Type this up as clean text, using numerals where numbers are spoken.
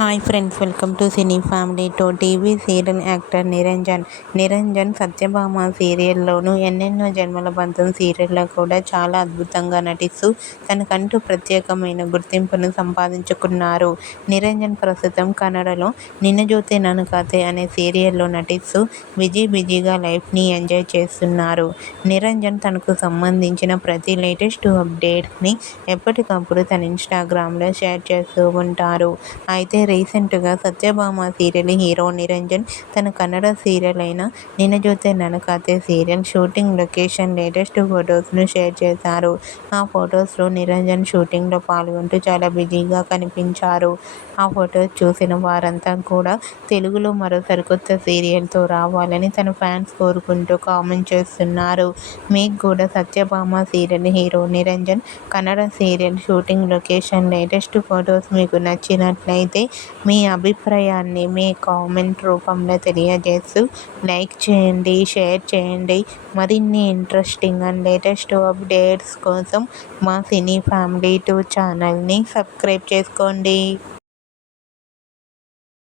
Hi friends, welcome to cine family two. TV serial actor Niranjan Satyabhama సీరియల్లోనూ, ఎన్నెన్నో జన్మల బంధం సీరియల్లో కూడా చాలా అద్భుతంగా నటిస్తూ తనకంటూ ప్రత్యేకమైన గుర్తింపును సంపాదించుకున్నారు. నిరంజన్ ప్రస్తుతం కన్నడలో 'నిన్ను జోతే నన్ను కాతే' అనే సీరియల్లో నటిస్తూ బిజీగా లైఫ్ని ఎంజాయ్ చేస్తున్నారు. నిరంజన్ తనకు సంబంధించిన ప్రతి లేటెస్ట్ అప్డేట్ని ఎప్పటికప్పుడు తన ఇన్స్టాగ్రామ్లో షేర్ చేస్తూ ఉంటారు. అయితే రీసెంట్గా సత్యభామ సీరియల్ హీరో నిరంజన్ తన కన్నడ సీరియల్ అయిన 'నిన్ను Jothe Nannu Kaathe' serial shooting location latest ఫొటోస్ను షేర్ చేశారు. ఆ ఫొటోస్లో నిరంజన్ షూటింగ్లో పాల్గొంటూ చాలా బిజీగా కనిపించారు. ఆ ఫొటోస్ చూసిన వారంతా కూడా తెలుగులో మరో సరికొత్త సీరియల్తో రావాలని తన ఫ్యాన్స్ కోరుకుంటూ కామెంట్ చేస్తున్నారు. మీకు కూడా Satyabhama serial hero Niranjan Kannada serial shooting location latest photos మీకు నచ్చినట్లయితే మీ అభిప్రాయాన్ని మీ కామెంట్ రూపంలో తెలియజేస్తూ లైక్ చేయండి, షేర్ చేయండి. మరిన్ని ఇంట్రెస్టింగ్ అండ్ లేటెస్ట్ అప్డేట్స్ కోసం మా సినీ ఫ్యామిలీ 2 ఛానల్ని సబ్స్క్రైబ్ చేసుకోండి.